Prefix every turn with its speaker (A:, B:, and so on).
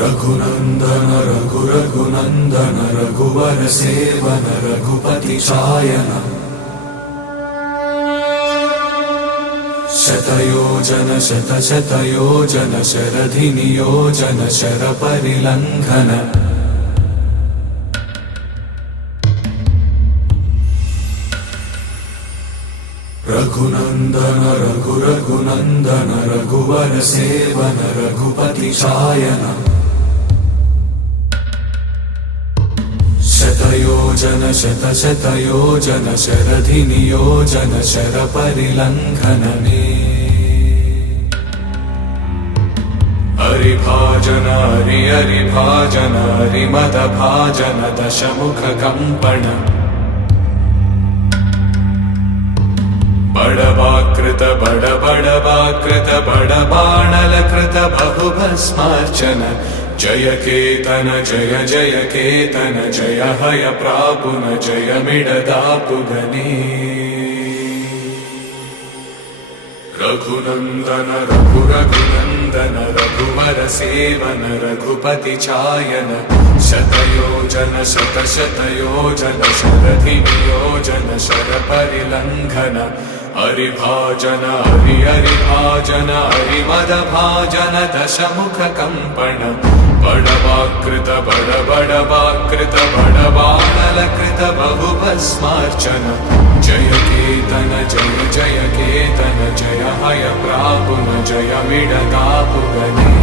A: रघुनन्दन रघु रघुनन्दन रघुवर सेवन रघुपति चायन। शतयोजन शतशतयोजन शरधिनियोजन शरपरिलङ्घन रघुनन्दन रघु रघुनन्दन रघुवर सेवन रघुपति चायन शतयोजन शतशतयोजन शरधिनियोजन शरपरिलङ्घनने हरिभाजन हरि हरिभाजन हरिमदभाजन दशमुखकम्पण बडवाकृत बड बडवाकृत बडबाणलकृत बहुभस्मार्चन जय केतन जय जय केतन जय हय प्रापुन जय मिडदापुगने रघुनन्दन रघु रघुनन्दन रघुवर सेवन रघुपति चायन शतयोजन शतशतयोजन शरधिनियोजन शरपरिलङ्घन हरिभाजन हरि हरिभाजन हरिमदभाजन दशमुखकम्पण बडवाकृत बड बडवाकृत बडबाणलकृत बहुभस्मार्चन जय केतन जय जय केतन जय हय प्रापुन जय मिडतापुगने